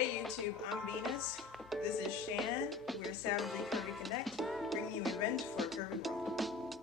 Hey YouTube, I'm Venus. This is Shan. We're Savagely Curvy Connect, bringing you events for a curvy world.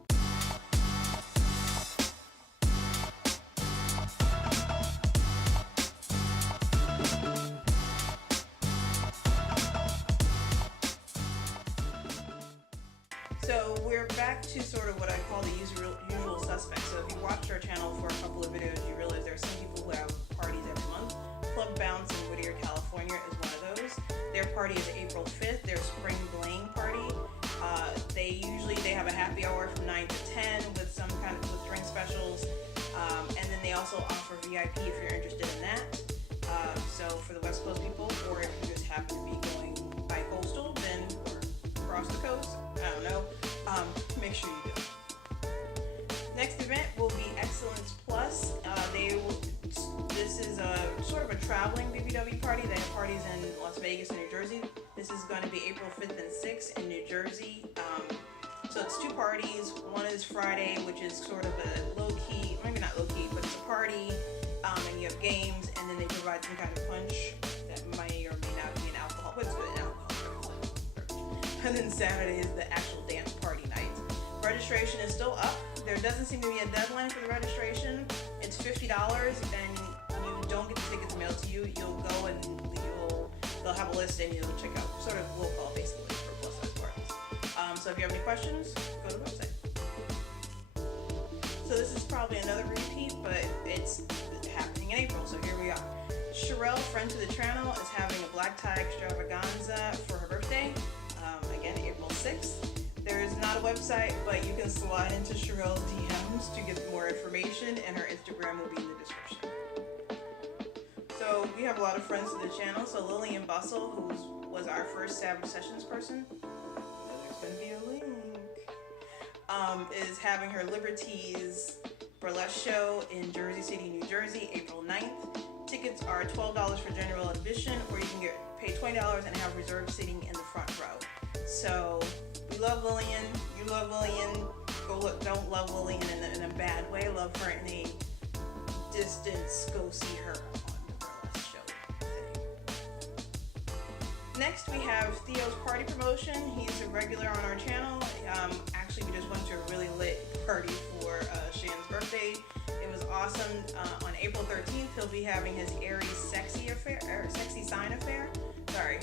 So we're back to sort of what I call the usual suspects. So if you watched our channel for a couple of videos, you realize there are some people who have parties every month. Club Bounce in Whittier, California is one of those. Their party is April 5th, their Spring Bling party. They have a happy hour from 9 to 10 with some kind of drink specials. And then they also offer VIP if you're interested in that. So for the West Coast people, or if you just happen to be going bi-coastal, then or across the coast, I don't know, make sure you go. Next event will be Xlence Plus. This is a sort of a traveling BBW party. They have parties in Las Vegas and New Jersey. This is going to be April 5th and 6th in New Jersey. So it's two parties. One is Friday, which is sort of a low-key, maybe not low-key, but it's a party, and you have games, and then they provide some kind of punch that may or may not be an alcohol, but it's an alcohol. And then Saturday is the actual dance party night. Registration is still up. There doesn't seem to be a deadline for the registration. It's $50, and you don't get the tickets mailed to you. You'll go and they'll have a list, and you'll check out, sort of will call basically for plus size parties. So if you have any questions, go to the website. So this is probably another repeat, but it's happening in April, so here we are. Shirelle, friend to the channel, is having a black tie extravaganza for her birthday. Again, April 6th. There is not a website, but you can slide into Shirelle's DMs to get more information, and her Instagram will be in the description. So we have a lot of friends to the channel. So Lillian Bustle, who was our first Savage Sessions person, there's going to be a link, is having her Libertease burlesque show in Jersey City, New Jersey, April 9th. Tickets are $12 for general admission, or you can pay $20 and have reserved seating in the front row. So we love Lillian. You love Lillian. Don't love Lillian in a bad way. Love her in a distance. Go see her on the burlesque show thing. Next, we have Theo's party promotion. He's a regular on our channel. Actually, we just went to a really lit party for Shan's birthday. It was awesome. On April 13th, he'll be having his Aries sexy sign affair. Sorry.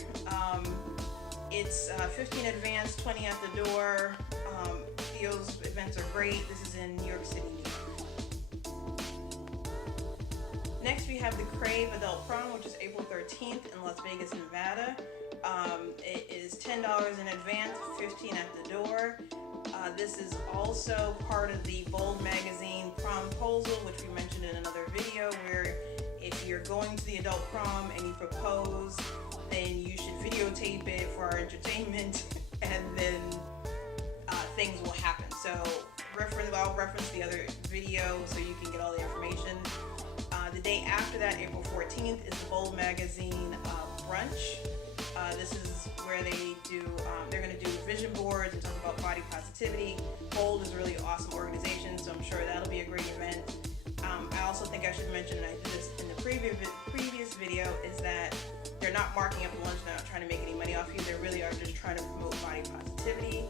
It's 15 advance, 20 at the door. Theo's events are great. This is in New York City, New York. Next, we have the Crave Adult Prom, which is April 13th in Las Vegas, Nevada. It is $10 in advance, 15 at the door. This is also part of the Bold Magazine Prom-Posal, which we mentioned in another video, where if you're going to the adult prom and you propose, then you should videotape it for our entertainment, and then things will happen. So I'll reference the other video so you can get all the information. The day after that, April 14th, is the Bold Magazine Brunch. This is where they're going to do vision boards and talk about body positivity. Bold is a really awesome organization, so I'm sure that'll be a great event. I also think I should mention, and I did this in the previous video, is that they're not marking up the lunch, they're not trying to make any money off you. They really are just trying to promote body positivity.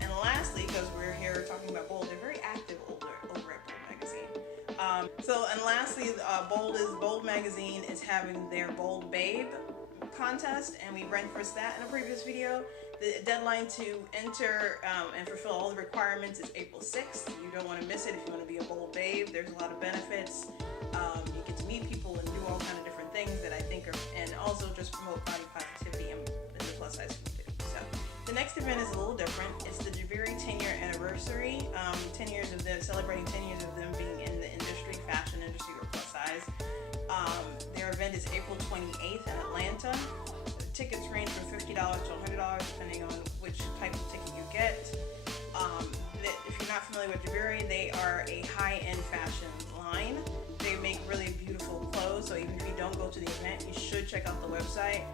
And lastly, because we're here talking about Bold, they're very active over at Bold Magazine. And lastly, Bold Magazine is having their Bold Babe contest, and we referenced that in a previous video. The deadline to enter and fulfill all the requirements is April 6th. You don't want to miss it if you want to be a Bold Babe. There's a lot of benefits. You get to meet people and do all kind of different things that I think are, and also just promote body positivity in the plus size community. So the next event is a little different. It's the Javiri 10-year anniversary. 10 years of them, celebrating 10 years of them being in the industry, fashion industry, or plus size. Their event is April 28th in Atlanta. The tickets range from $50 to $100 depending on which type of ticket you get. If you're not familiar with Javiri, they are a high-end fashion line. They make really beautiful clothes, so even if you don't go to the event, you should check out the website.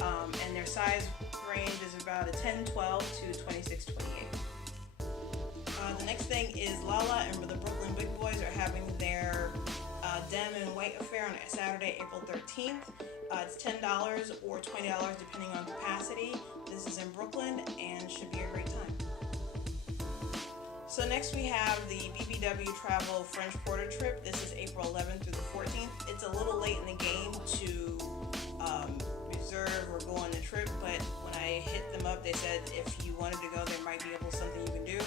And their size range is about a 10-12 to 26-28. The next thing is Lala and the Brooklyn Big Boys are having their Dem and White Affair on Saturday, April 13th. It's $10 or $20 depending on capacity. This is in Brooklyn and should be a great time. So next we have the BBW Travel French Quarter trip. This is April 11th through the 14th. It's a little late in the game to reserve or go on the trip, but when I hit them up, they said if you wanted to go, there might be something you can do.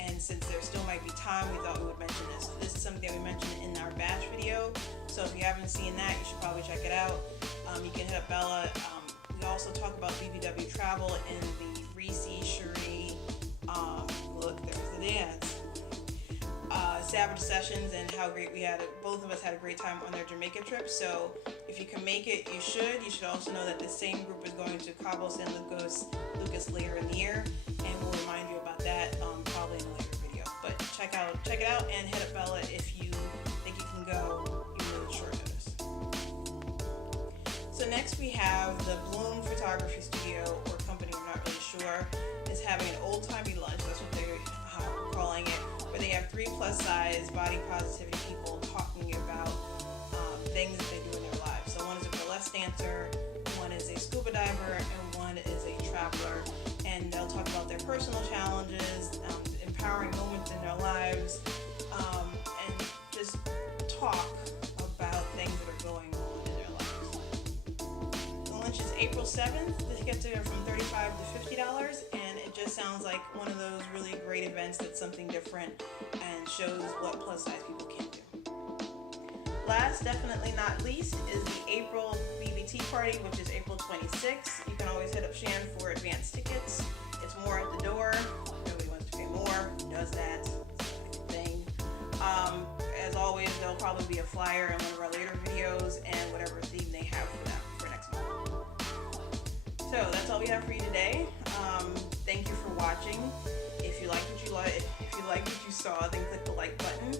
And since there still might be time, we thought we would mention this. This is something that we mentioned in our Bash video. So if you haven't seen that, you should probably check it out. You can hit up Bella. We also talk about BBW Travel in the Reese, Cherie, look, there's the dance. Savage Sessions, and how great we had it. Both of us had a great time on their Jamaica trip. So if you can make it, you should. You should also know that the same group is going to Cabo San Lucas later in the year, and we'll remind you about that probably in a later video. But check it out, and hit up Bella if you think you can go, even though it's short notice. So next we have the Bloom Photography Studio or company, we're not really sure, is having an old-timey lunch. That's what they're calling it, where they have 3 plus-size body positivity people talking about things that they do in their lives. So one is a burlesque dancer, one is a scuba diver, and one is a traveler. And they'll talk about their personal challenges, empowering moments in their lives, and just talk about things that are going on in their lives. The lunch is April 7th. This gets there from $35 to $50, and it just sounds like one of those really great events that's something different and shows what plus size people can do. Last, definitely not least, is the April BBT party, which is April 26th. You can always hit up Shan for advance tickets. It's more at the door. Nobody wants to pay more. Who does that? It's a good thing. As always, there'll probably be a flyer in one of our later videos and whatever theme they have for that for next month. So that's all we have for you today. Thank you for watching. If you liked what you saw, then click the like button.